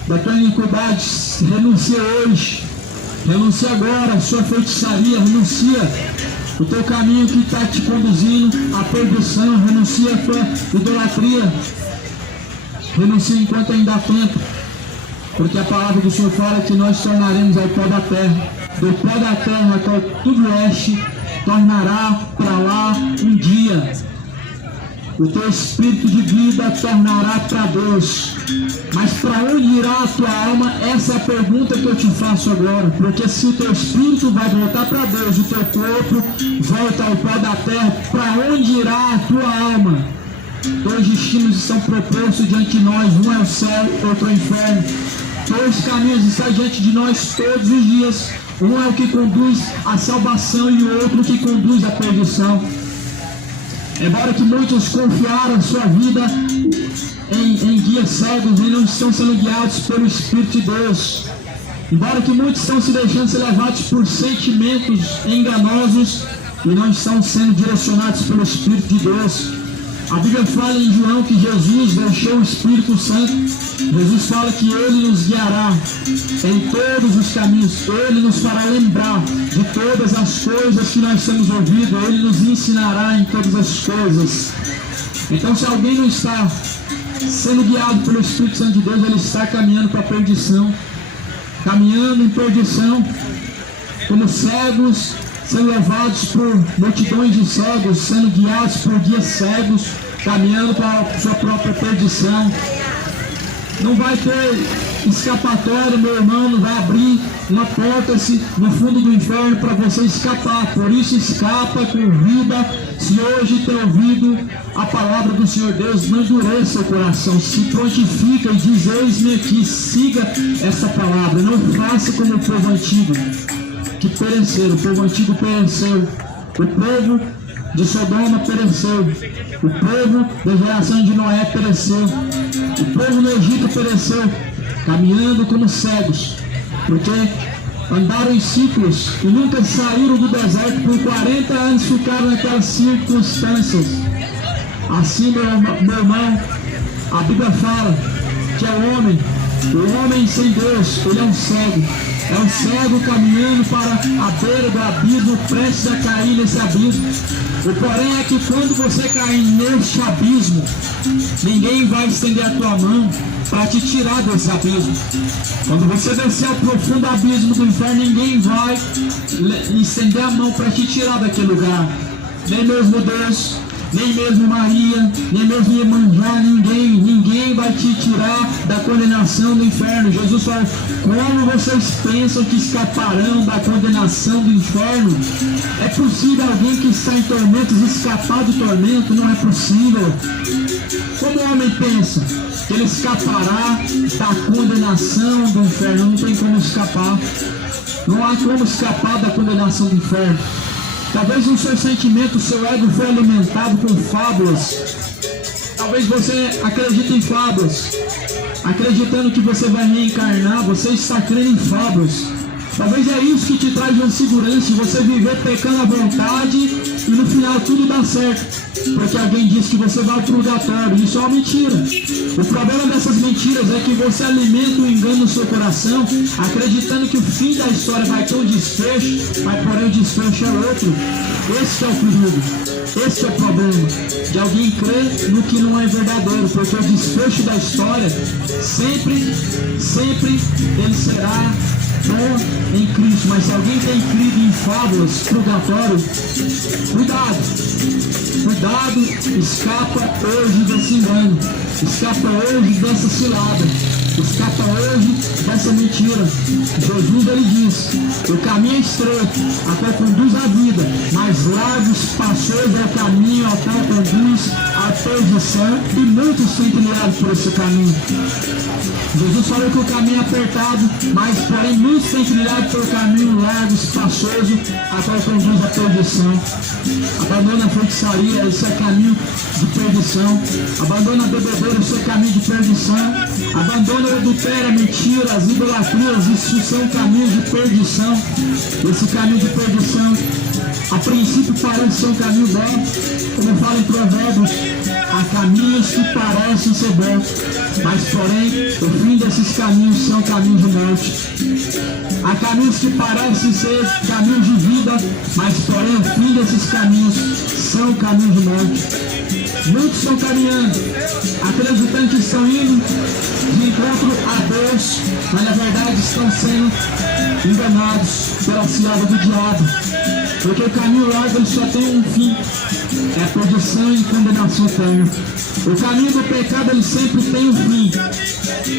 da tua iniquidade, renuncia hoje. Renuncia agora a sua feitiçaria, renuncia o teu caminho que está te conduzindo à perdição, renuncia a tua idolatria. Renuncia enquanto ainda há tempo, porque a palavra do Senhor fala que nós tornaremos ao pó da terra. Do pó da terra, qual tu vieste, tornará para lá um dia. O teu espírito de vida tornará para Deus. Mas para onde irá a tua alma? Essa é a pergunta que eu te faço agora. Porque se o teu espírito vai voltar para Deus, o teu corpo volta ao pó da terra, para onde irá a tua alma? Dois destinos estão propostos diante de nós, um é o céu, outro é o inferno. Dois caminhos estão diante de nós todos os dias. Um é o que conduz à salvação e o outro que conduz à perdição. Embora que muitos confiaram a sua vida em guias cegos e não estão sendo guiados pelo Espírito de Deus. Embora que muitos estão se deixando ser levados por sentimentos enganosos e não estão sendo direcionados pelo Espírito de Deus. A Bíblia fala em João que Jesus deixou o Espírito Santo. Jesus fala que Ele nos guiará em todos os caminhos. Ele nos fará lembrar de todas as coisas que nós temos ouvido. Ele nos ensinará em todas as coisas. Então, se alguém não está sendo guiado pelo Espírito Santo de Deus, ele está caminhando para a perdição, caminhando em perdição, como cegos, sendo levados por multidões de cegos, sendo guiados por guias cegos, caminhando para a sua própria perdição. Não vai ter escapatória, meu irmão, não vai abrir uma porta no fundo do inferno para você escapar. Por isso, escapa com vida. Se hoje tem ouvido a palavra do Senhor Deus, não endureça o coração, se prontifica e diz: eis-me aqui, siga essa palavra. Não faça como o povo antigo, que pereceram. O povo antigo pereceu, o povo de Sodoma pereceu, o povo da geração de Noé pereceu, o povo no Egito pereceu, caminhando como cegos, porque andaram em ciclos e nunca saíram do deserto. Por 40 anos ficaram naquelas circunstâncias. Assim, meu irmão, a Bíblia fala que o homem sem Deus, ele é um cego. É um cego caminhando para a beira do abismo, prestes a cair nesse abismo. O porém é que quando você cair neste abismo, ninguém vai estender a tua mão para te tirar desse abismo. Quando você descer ao profundo abismo do inferno, ninguém vai estender a mão para te tirar daquele lugar. Nem mesmo Deus, nem mesmo Maria, nem mesmo Iemanjá, ninguém vai te tirar da condenação do inferno. Jesus fala: como vocês pensam que escaparão da condenação do inferno? É possível alguém que está em tormentos escapar do tormento? Não é possível. Como o homem pensa que ele escapará da condenação do inferno? Não tem como escapar. Não há como escapar da condenação do inferno. Talvez o seu sentimento, o seu ego foi alimentado com fábulas. Talvez você acredite em fábulas, acreditando que você vai reencarnar. Você está crendo em fábulas. Talvez é isso que te traz uma segurança, você viver pecando à vontade e no final tudo dá certo, porque alguém diz que você vai ao purgatório. Isso é uma mentira. O problema dessas mentiras é que você alimenta o engano no seu coração, acreditando que o fim da história vai ter um desfecho, mas porém o desfecho é outro. Esse é o perigo, esse é o problema de alguém crer no que não é verdadeiro, porque o desfecho da história sempre ele será bom em Cristo. Mas se alguém tem crido em fábulas, purgatório, cuidado, escapa hoje desse engano, escapa hoje dessa cilada, escapa hoje dessa mentira. Jesus, ele diz: o caminho é estreito, a qual conduz à vida, mas largos, espaçoso é o caminho a qual conduz à perdição, e muitos têm trilhado por esse caminho. Jesus falou que o caminho é apertado, mas porém muitos têm trilhado pelo caminho largo, espaçoso, a qual conduz à perdição. Abandona a feitiçaria, esse é caminho de perdição. Abandona a bebedeira, esse é caminho de perdição. Abandona o adultério, a mentira, as idolatrias, isso são caminhos de perdição. Esse caminho de perdição, a princípio parece ser um caminho bom, como fala em Provérbios: há caminhos que parecem ser bons, mas porém o fim desses caminhos são caminhos de morte. Há caminhos que parecem ser caminhos de vida, mas porém o fim desses caminhos são caminhos de morte. Muitos estão caminhando, acreditando que estão indo de encontro a Deus, mas na verdade estão sendo enganados pela cilada do diabo. Porque o caminho largo ele só tem um fim, é a perdição e condenação eterna. O caminho do pecado ele sempre tem um fim,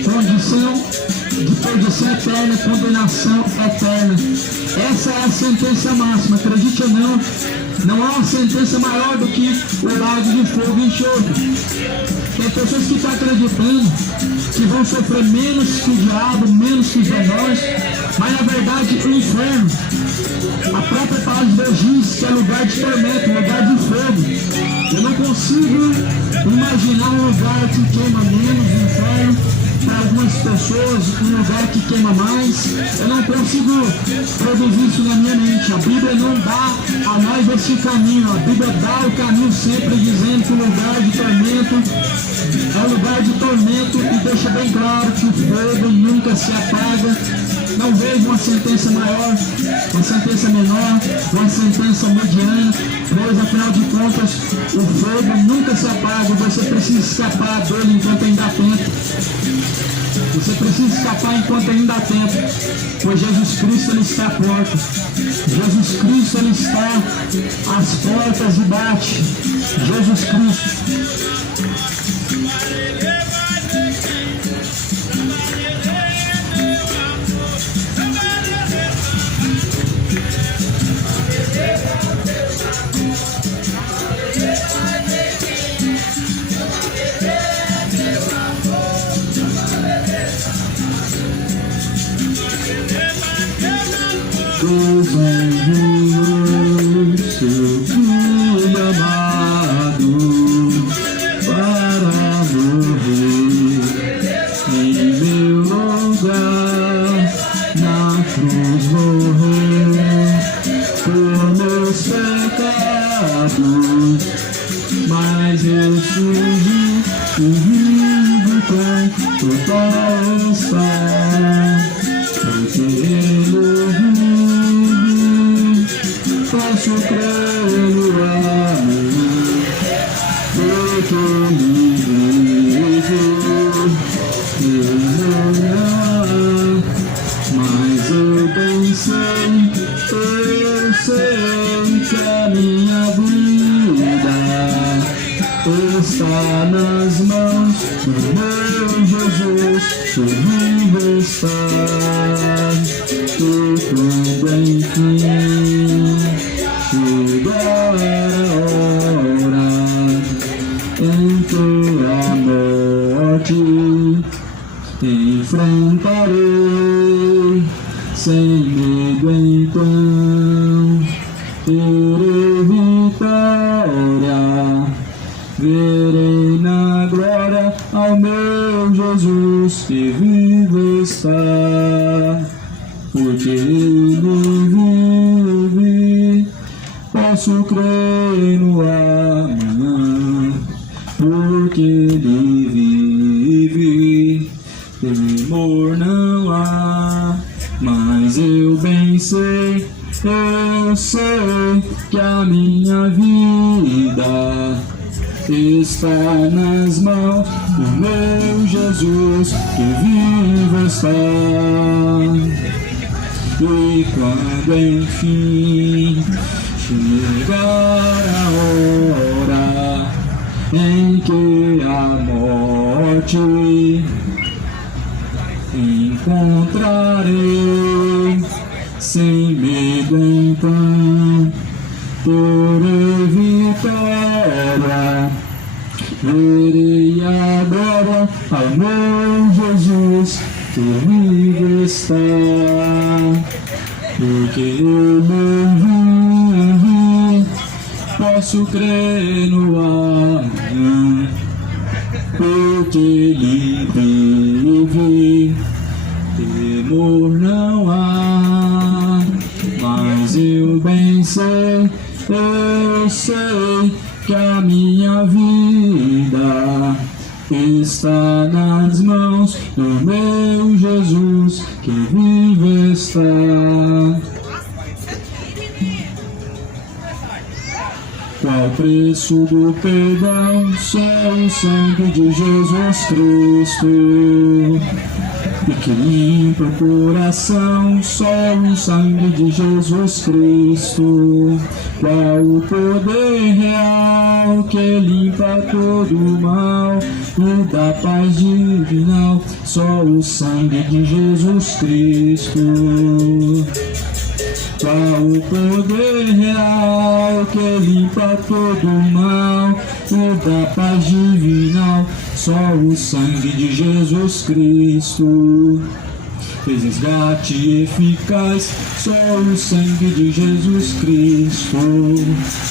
condição de perdição eterna, condenação eterna. Essa é a sentença máxima, acredite ou não. Não há uma sentença maior do que o lago de fogo e enxofre. Tem pessoas que estão acreditando que vão sofrer menos que o diabo, menos que os demônios, mas na verdade o inferno, a própria palavra de Deus diz que é lugar de tormento, lugar de fogo. Eu não consigo imaginar um lugar que queima menos no inferno. Para algumas pessoas, um lugar que queima mais. Eu não consigo produzir isso na minha mente. A Bíblia não dá a nós esse caminho. A Bíblia dá o caminho sempre dizendo que o lugar de tormento é um lugar de tormento, e deixa bem claro que o fogo nunca se apaga. Não vejo uma sentença maior, uma sentença menor, uma sentença mediana, pois afinal de contas o fogo nunca se apaga. Você precisa escapar dele enquanto ainda há tempo. Você precisa escapar enquanto ainda há tempo, pois Jesus Cristo ele está à porta. Jesus Cristo ele está às portas e bate. Jesus Cristo. Deus enviou seu Filho amado para morrer em meu lugar, na cruz morreu por meus pecados, mas ressurgi e vivo com total estar, porque Ele posso crer no amor, porque Ele vive, mas eu bem sei que a minha vida está nas mãos do meu Jesus, que vive está, e quando enfim chegar a hora em que a morte enfrentarei, sem medo então terei vitória, verei na glória ao meu Jesus que vive está, porque Ele vive. Posso crer no amanhã, porque Ele vive. Temor não há, mas eu bem sei, que a minha vida está nas mãos do meu Jesus que vive está. E quando enfim chegar a hora em que a morte encontrarei, sem medo então terei vitória, verei agora ao meu Jesus que vive está, porque Ele vive. Posso crer no amanhã, porque Ele vive. Temor não há, mas eu bem sei, que a minha vida está nas mãos do meu Jesus que vive está. Qual o preço do perdão? Só o sangue de Jesus Cristo, e que limpa o coração, só o sangue de Jesus Cristo. Qual o poder real que limpa todo o mal e dá paz divinal, só o sangue de Jesus Cristo. Qual o poder real que limpa todo o mal e dá paz divinal, só o sangue de Jesus Cristo. Fez resgate eficaz, só o sangue de Jesus Cristo.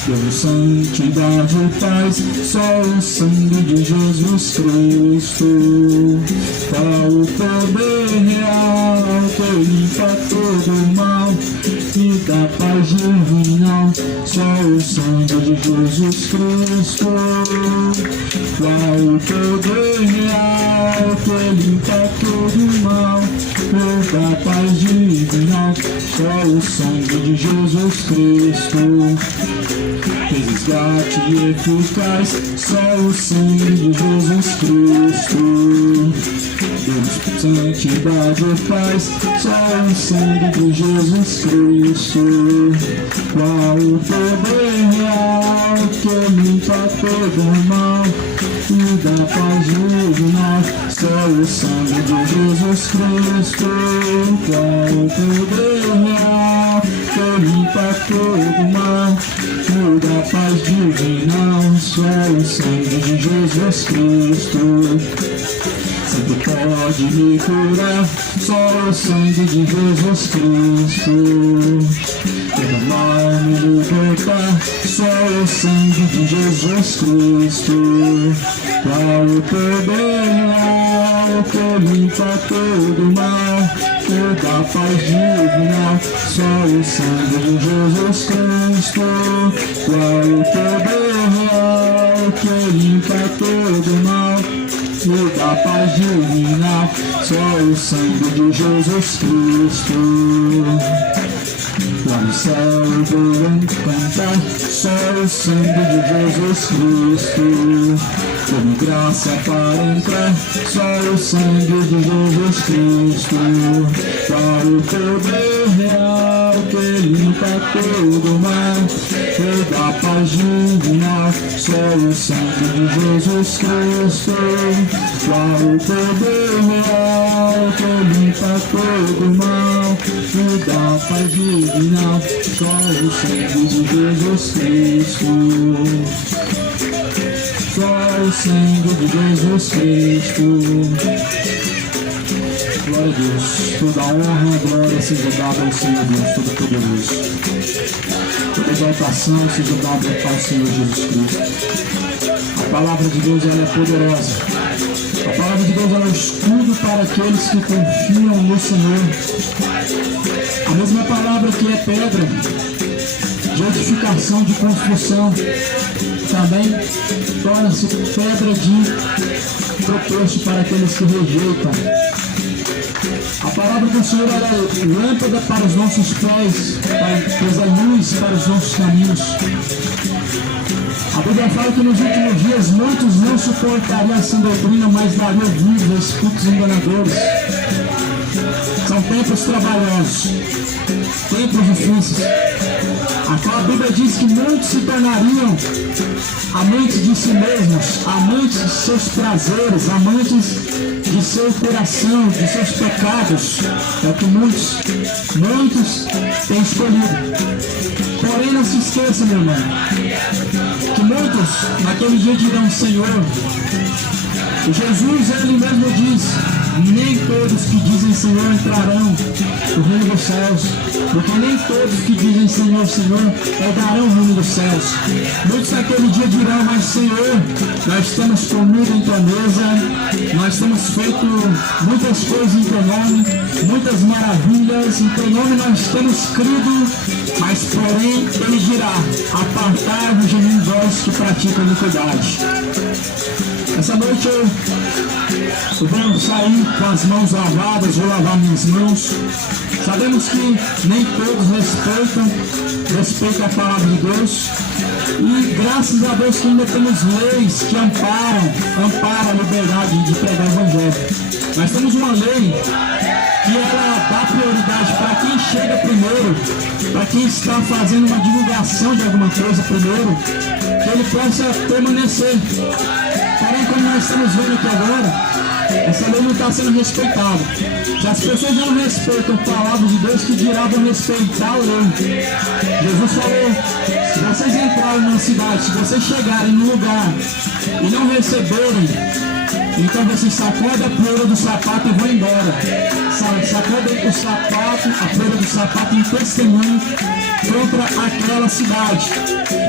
Deu santidade e paz, só o sangue de Jesus Cristo. Qual o poder real que limpa todo o mal e da paz divina, só o sangue de Jesus Cristo. Qual o poder real que limpa todo mal, o da paz divina, só o sangue de Jesus Cristo. Resgate eficaz, só o sangue de Jesus Cristo. Deus, santidade e paz, só o sangue de Jesus Cristo. Qual o poder real que limpa todo o mal e da paz divina, só o sangue de Jesus Cristo. Qual o poder real que limpa todo o mal e da paz divina, só o sangue de Jesus Cristo. Sempre pode me curar, só o sangue de Jesus Cristo. Perdoar, me libertar, só o sangue de Jesus Cristo. Qual o poder real que limpa todo o mal, que dá paz divina, só o sangue de Jesus Cristo. Qual o poder real que limpa todo o mal, e da paz divina, só o sangue de Jesus Cristo. Lá no céu eu vou cantar, só o sangue de Jesus Cristo. Como graça para entrar, só o sangue de Jesus Cristo. Qual o poder real que limpa todo o mal, e da paz divina, só o sangue de Jesus Cristo. Qual o poder real que limpa todo o mal, e da paz divina, só o sangue de Jesus Cristo. Só o sangue de Jesus Cristo. Glória a Deus. Toda honra, glória seja dada ao Senhor Deus Todo-Poderoso. Toda exaltação seja dada ao Senhor Jesus Cristo. A palavra de Deus ela é poderosa. A palavra de Deus ela é um escudo para aqueles que confiam no Senhor. A mesma palavra que é pedra de edificação, de construção, também torna-se pedra de tropeço para aqueles que rejeitam. A palavra do Senhor é lâmpada para os nossos pés, pois é luz para os nossos caminhos. A Bíblia fala que nos últimos dias muitos não suportariam essa doutrina, mas dariam ouvidos a espíritos enganadores. São tempos trabalhosos, tempos difíceis. A Bíblia diz que muitos se tornariam amantes de si mesmos, amantes de seus prazeres, amantes de seu coração, de seus pecados. É o que muitos têm escolhido. Porém, não se esqueça, meu irmão, que muitos naquele dia dirão: Senhor, Jesus, ele mesmo diz: nem todos que dizem Senhor entrarão no reino dos céus, porque nem todos que dizem Senhor, Senhor, herdarão o reino dos céus. Muitos naquele dia dirão: mas Senhor, nós temos comido em tua mesa, nós temos feito muitas coisas em teu nome, muitas maravilhas em teu nome, nós temos crido, mas porém ele dirá: apartai-vos de mim, vós que praticam iniquidade. Essa noite eu venho sair com as mãos lavadas, vou lavar minhas mãos. Sabemos que nem todos respeitam a palavra de Deus. E graças a Deus que ainda temos leis que amparam a liberdade de pregar o Evangelho. Nós temos uma lei que ela dá prioridade para quem chega primeiro, para quem está fazendo uma divulgação de alguma coisa primeiro, que ele possa permanecer. Porém, como nós estamos vendo aqui agora, essa lei não está sendo respeitada. Se as pessoas não respeitam a palavra de Deus, que dirá vão respeitar a lei. Jesus falou: se vocês entrarem numa cidade, se vocês chegarem num lugar e não receberem, então vocês sacodem a poeira do sapato e vão embora. Sacodem o sapato, a poeira do sapato em testemunho contra aquela cidade.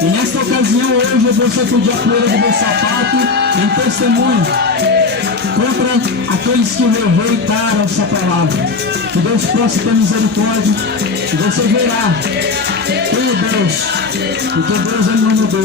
E nesta ocasião, hoje, eu vou sacudir a poeira do meu sapato em testemunho contra aqueles que rejeitaram essa palavra. Que Deus possa ter misericórdia E você verá quem é Deus, porque Deus ele não mudou.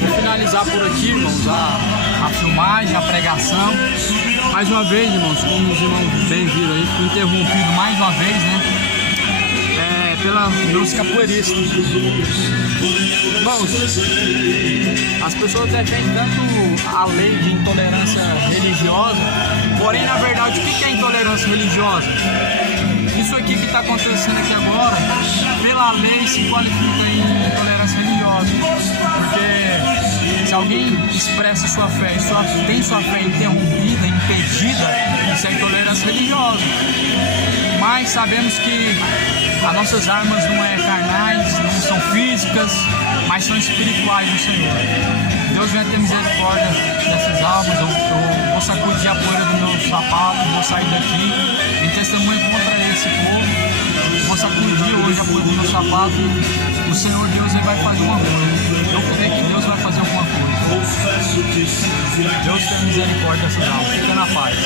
Vou finalizar por aqui, irmãos, a filmagem, a pregação. Mais uma vez, irmãos, como os irmãos bem viram aí, fui interrompido mais uma vez, né? Pelos capoeiristas. Irmãos, as pessoas defendem tanto a lei de intolerância religiosa, porém, na verdade, o que é intolerância religiosa? Isso aqui que está acontecendo aqui agora, pela lei se qualifica em intolerância religiosa, porque se alguém expressa sua fé e tem sua fé interrompida, impedida, isso é intolerância religiosa. Mas sabemos que as nossas armas não é carnais, não são físicas, mas são espirituais no Senhor. Deus venha ter misericórdia dessas almas. Eu vou sacudir a poeira do meu sapato, vou sair daqui em testemunho contra esse povo. Vou sacudir hoje a poeira do meu sapato e o Senhor Deus ele vai fazer uma coisa. Eu creio que Deus vai fazer alguma coisa. Deus tenha misericórdia dessas almas. Fica na paz.